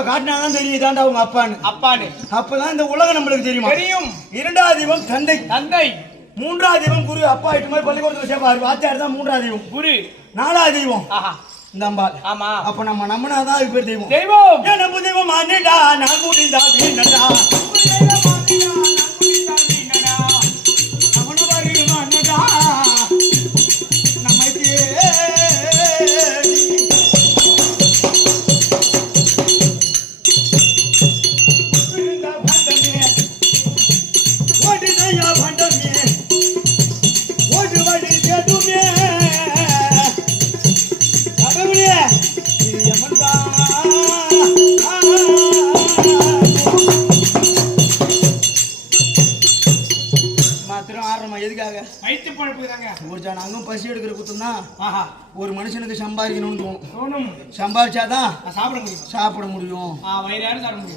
காட்டினாதான் தெரியும் இதாண்டா அவங்க அப்பான்னு. அப்பான்னு. அப்பதான் இந்த உலகம் நம்மளுக்கு தெரியுமா? தெரியும். இரண்டாவது தெய்வம் தந்தை. தந்தை. மூன்றாவது தெய்வம் குரு. அப்பா எட்டு மாதிரி பள்ளிக்கூடத்துல சேர்ப்பாரு. வாத்தியார் தான் மூன்றாவது தெய்வம் குரு. நாலாவது தெய்வம் இந்த அம்பாள். ஆமா. அப்ப நம்ம நம்பினாதான் அது பேர் தெய்வம். தெய்வம் நம்ம தெய்வம்? நான் மாத்திரம் ஆடுறோமா எதுக்காக? வயிற்று பழப்பு தாங்க ஒரு ஜான் அங்கும் பசி எடுக்கிற குத்தம்னா ஆஹா. ஒரு மனுஷனுக்கு சம்பாதிக்கணும்னு தோணும். சம்பாதிச்சாதான் சாப்பிட முடியும். சாப்பிட முடியும். வயிறு சாப்பிட முடியும்